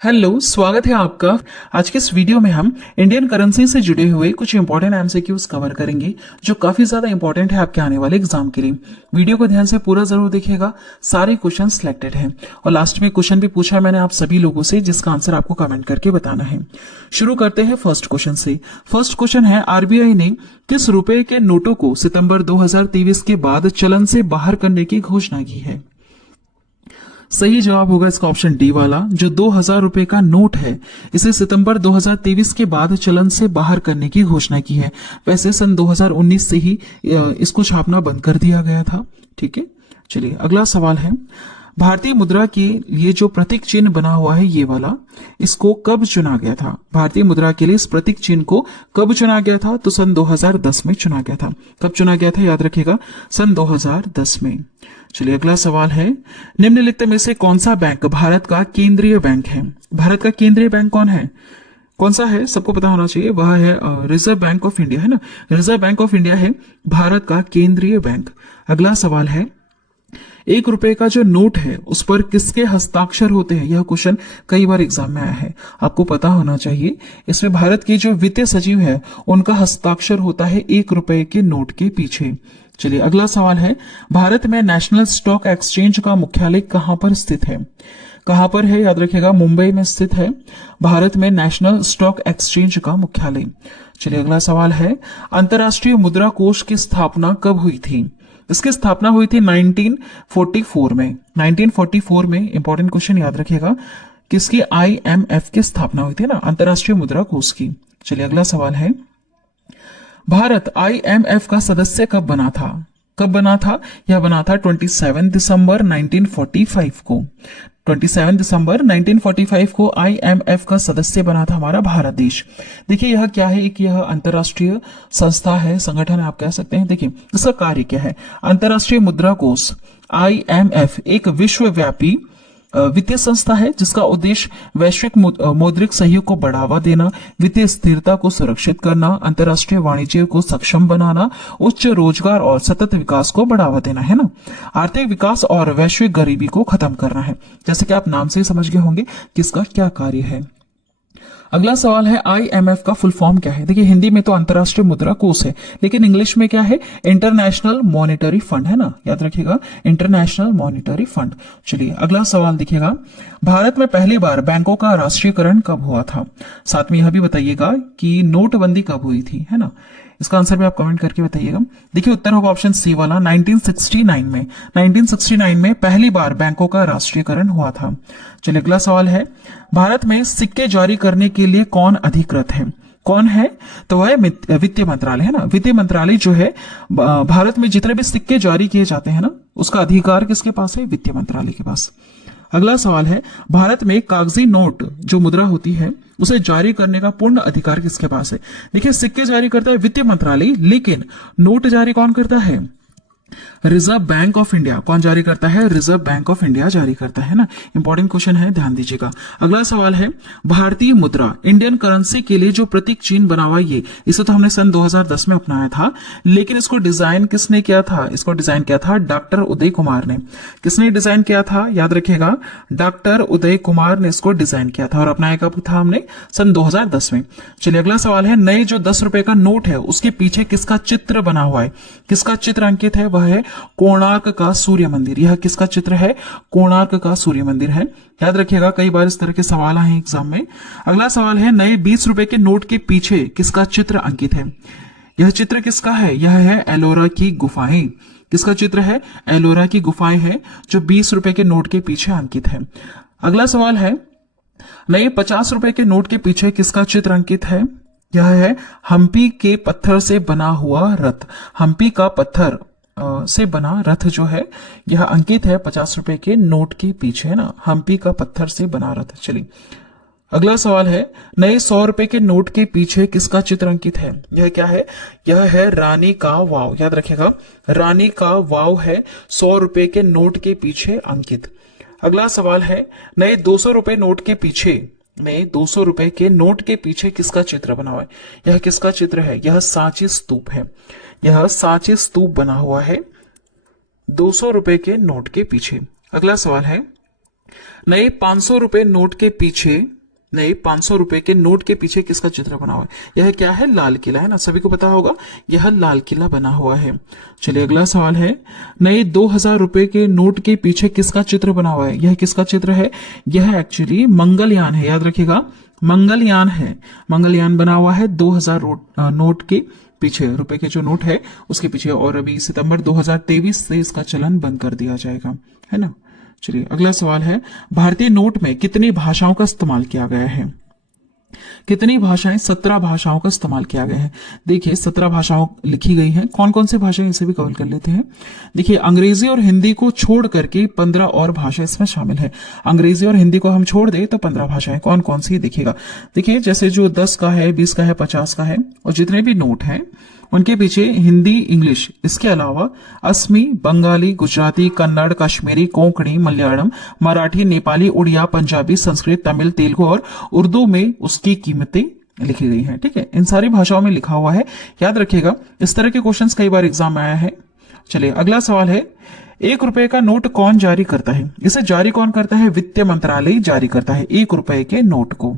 Hello, स्वागत है आपका। आज के इस वीडियो में हम इंडियन करेंसी से जुड़े हुए कुछ इंपॉर्टेंट एमसीक्यूज कवर करेंगे जो काफी ज्यादा इंपॉर्टेंट है आपके आने वाले एग्जाम के लिए। वीडियो को ध्यान से पूरा जरूर देखिएगा। सारे क्वेश्चन सिलेक्टेड हैं और लास्ट में क्वेश्चन भी पूछा है मैंने आप सभी लोगों से, जिसका आंसर आपको कमेंट करके बताना है। शुरू करते हैं फर्स्ट क्वेश्चन से। फर्स्ट क्वेश्चन है, आरबीआई ने किस रुपए के नोटों को सितंबर 2023 के बाद चलन से बाहर करने की घोषणा की है? सही जवाब होगा इसका ऑप्शन डी वाला। जो 2000 रुपए का नोट है, इसे सितंबर 2023 के बाद चलन से बाहर करने की घोषणा की है। वैसे सन 2019 से ही इसको छापना बंद कर दिया गया था। ठीक है, चलिए अगला सवाल है, भारतीय मुद्रा के लिए जो प्रतीक चिन्ह बना हुआ है ये वाला, इसको कब चुना गया था? भारतीय मुद्रा के लिए इस प्रतीक चिन्ह को कब चुना गया था? तो सन 2010 में चुना गया था। कब चुना गया था याद रखिएगा, सन 2010 में। चलिए अगला सवाल है, निम्नलिखित में से कौन सा बैंक भारत का केंद्रीय बैंक है? भारत का केंद्रीय बैंक कौन है? कौन सा है? सबको पता होना चाहिए। वह है रिजर्व बैंक ऑफ इंडिया, है ना। रिजर्व बैंक ऑफ इंडिया है भारत का केंद्रीय बैंक। अगला सवाल है, 1 रुपए का जो नोट है उस पर किसके हस्ताक्षर होते हैं? यह क्वेश्चन कई बार एग्जाम में आया है, आपको पता होना चाहिए। इसमें भारत के जो वित्तीय सचिव है उनका हस्ताक्षर होता है 1 रुपए के नोट के पीछे। चलिए अगला सवाल है, भारत में नेशनल स्टॉक एक्सचेंज का मुख्यालय कहां पर स्थित है? कहां पर है? याद रखिएगा, मुंबई में स्थित है भारत में नेशनल स्टॉक एक्सचेंज का मुख्यालय। चलिए अगला सवाल है, अंतर्राष्ट्रीय मुद्रा कोष की स्थापना कब हुई थी? इसकी स्थापना हुई थी 1944 में। 1944 में, इंपॉर्टेंट क्वेश्चन याद रखिएगा, किसकी? आईएमएफ की स्थापना हुई थी ना, अंतर्राष्ट्रीय मुद्रा कोष की। चलिए अगला सवाल है, भारत आईएमएफ का सदस्य कब बना था? कब बना था? यह बना था 27 दिसंबर 1945 को। 27 दिसंबर 1945 को आईएमएफ का सदस्य बना था हमारा भारत देश। देखिए यह क्या है, एक यह अंतर्राष्ट्रीय संस्था है, संगठन है आप कह सकते हैं। देखिए इसका कार्य क्या है, अंतर्राष्ट्रीय मुद्रा कोष आईएमएफ एक विश्वव्यापी वित्तीय संस्था है जिसका उद्देश्य वैश्विक मौद्रिक सहयोग को बढ़ावा देना, वित्तीय स्थिरता को सुरक्षित करना, अंतर्राष्ट्रीय वाणिज्य को सक्षम बनाना, उच्च रोजगार और सतत विकास को बढ़ावा देना, है ना। आर्थिक विकास और वैश्विक गरीबी को खत्म करना है। जैसे कि आप नाम से ही समझ गए होंगे किसका क्या कार्य है। अगला सवाल है, आईएमएफ का फुल फॉर्म क्या है? देखिए हिंदी में तो अंतर्राष्ट्रीय मुद्रा कोष है, लेकिन इंग्लिश में क्या है? इंटरनेशनल मॉनेटरी फंड, है ना, याद रखिएगा, इंटरनेशनल मॉनेटरी फंड। चलिए अगला सवाल देखिएगा, भारत में पहली बार बैंकों का राष्ट्रीयकरण कब हुआ था? साथ में यह भी बताइएगा कि नोटबंदी कब हुई थी, है ना। इसका आंसर भी आप कमेंट करके बताइएगा। देखिए उत्तर होगा ऑप्शन सी वाला, 1969 में। 1969 में पहली बार बैंकों का राष्ट्रीयकरण हुआ था। चलिए अगला सवाल है, भारत में सिक्के जारी करने के लिए कौन अधिकृत है? कौन है? तो वह वित्तीय मंत्रालय, है ना। वित्तीय मंत्रालय जो है, भारत में जितने भी सिक्के जारी किए जाते हैं ना, उसका अधिकार किसके पास है? वित्तीय मंत्रालय के पास। अगला सवाल है, भारत में कागजी नोट जो मुद्रा होती है उसे जारी करने का पूर्ण अधिकार किसके पास है? देखिए सिक्के जारी करता है वित्तीय मंत्रालय, लेकिन नोट जारी कौन करता है? Reserve bank of India. कौन जारी करता है? रिजर्व बैंक ऑफ इंडिया जारी करता है ना। इंपॉर्टेंट क्वेश्चन है, ध्यान दीजिएगा। अगला सवाल है, भारतीय मुद्रा इंडियन करेंसी के लिए जो प्रतीक चिन्ह बना हुआ ये, इसे तो हमने सन 2010 में अपनाया था, लेकिन इसको डिजाइन किसने किया था? इसको डिजाइन किया था डॉक्टर उदय कुमार ने। किसने डिजाइन किया था? याद रखिएगा, डॉक्टर उदय कुमार ने इसको डिजाइन किया था और अपनाया कब था हमने? सन 2010 में। चलिए अगला सवाल है, नए जो 10 रुपए का नोट है उसके पीछे किसका चित्र बना हुआ है? किसका चित्र अंकित है? वह है कोणार्क का सूर्य मंदिर। यह किसका चित्र है? कोणार्क का सूर्य मंदिर है। याद रखिएगा, कई बार इस तरह के सवाल आए हैं एग्जाम में। अगला सवाल है, नए 20 रुपए के नोट के पीछे किसका चित्र अंकित है? यह चित्र किसका है? यह है एलोरा की गुफाएं। किसका चित्र है? एलोरा की गुफाएं हैं जो 20 रुपए के नोट के पीछे अंकित है। अगला सवाल है, नए 50 रुपए के नोट के पीछे किसका चित्र अंकित है? यह है हम्पी के पत्थर से बना हुआ रथ। हम्पी का पत्थर से बना रथ जो है यह अंकित है 50 रुपए के नोट के पीछे, है ना। हम्पी का पत्थर से बना रथ। चलिए अगला सवाल है, नए 100 रुपए के नोट के पीछे किसका चित्र अंकित है? यह क्या है? यह है रानी का वाव। याद रखिएगा, रानी का वाव है 100 रुपए के नोट के पीछे अंकित। अगला सवाल है, नए 200 रुपए नोट के पीछे, नए 200 रुपए के नोट के पीछे किसका चित्र बना हुआ है? यह किसका चित्र है? यह सांची स्तूप है। यह सांची स्तूप बना हुआ है 200 रुपए के नोट के पीछे। अगला सवाल है, नए 500 रुपए नोट के पीछे, नए 500 रुपए के नोट के पीछे किसका चित्र बना हुआ है? यह क्या है? लाल किला है ना, सभी को पता होगा यह लाल किला बना हुआ है। चलिए अगला सवाल है, नए 2000 रुपए के नोट के पीछे किसका चित्र बना हुआ है? यह किसका चित्र है? यह एक्चुअली मंगलयान है, याद रखिएगा मंगलयान है। मंगलयान बना हुआ है 2000 नोट के पीछे, रुपए के जो नोट है उसके पीछे, और अभी सितंबर 2023 से इसका चलन बंद कर दिया जाएगा, है ना। चलिए अगला सवाल है, भारतीय नोट में कितनी भाषाओं का इस्तेमाल किया गया है? कितनी भाषाएं? 17 भाषाओं का इस्तेमाल किया गया है। देखिए 17 भाषाओं लिखी गई हैं। कौन कौन सी भाषाएं, इसे भी कवर कर लेते हैं। देखिए अंग्रेजी और हिंदी को छोड़ करके 15 और भाषा इसमें शामिल है। अंग्रेजी और हिंदी को हम छोड़ दें तो 15 भाषाएं कौन कौन सी दिखेगा। देखिए जैसे जो 10 का है, 20 का है, 50 का है, और जितने भी नोट हैं उनके पीछे हिंदी, इंग्लिश, इसके अलावा असमी, बंगाली, गुजराती, कन्नड़, कश्मीरी, कोंकणी, मलयालम, मराठी, नेपाली, उड़िया, पंजाबी, संस्कृत, तमिल, तेलुगु और उर्दू में उसकी कीमतें लिखी गई हैं। ठीक है, इन सारी भाषाओं में लिखा हुआ है, याद रखिएगा। इस तरह के क्वेश्चंस कई बार एग्जाम में आया है। चलिए अगला सवाल है, 1 रुपए का नोट कौन जारी करता है? इसे जारी कौन करता है? वित्त मंत्रालय जारी करता है 1 रुपए के नोट को।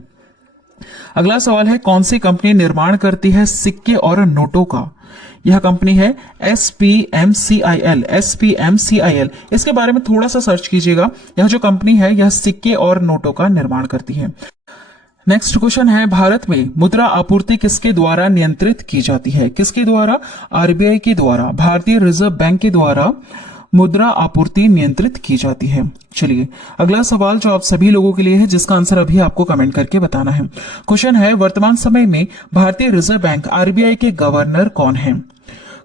अगला सवाल है, कौन सी कंपनी निर्माण करती है सिक्के और नोटों का? यह कंपनी है SPMCIL। SPMCIL, इसके बारे में थोड़ा सा सर्च कीजिएगा। यह जो कंपनी है यह सिक्के और नोटों का निर्माण करती है। नेक्स्ट क्वेश्चन है, भारत में मुद्रा आपूर्ति किसके द्वारा नियंत्रित की जाती है? किसके द्वारा? RBI के द्वारा, भारतीय रिजर्व बैंक के द्वारा मुद्रा आपूर्ति नियंत्रित की जाती है। चलिए अगला सवाल जो आप सभी लोगों के लिए है, जिसका आंसर अभी आपको कमेंट करके बताना है। क्वेश्चन है, वर्तमान समय में भारतीय रिजर्व बैंक RBI के गवर्नर कौन है?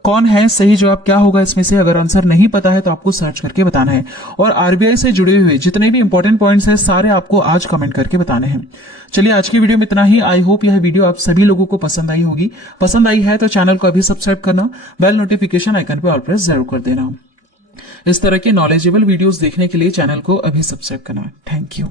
कौन है? सही जवाब क्या होगा इसमें से? अगर आंसर नहीं पता है तो आपको सर्च करके बताना है। और RBI से जुड़े हुए जितने भी इंपॉर्टेंट पॉइंट्स हैं सारे आपको आज कमेंट करके बताने हैं। चलिए आज की वीडियो में इतना ही। आई होप यह वीडियो आप सभी लोगों को पसंद आई होगी। पसंद आई है तो चैनल को अभी सब्सक्राइब करना, बेल नोटिफिकेशन आइकन पर ऑल प्रेस जरूर कर देना। इस तरह के नॉलेजेबल वीडियोस देखने के लिए चैनल को अभी सब्सक्राइब करना। Thank you.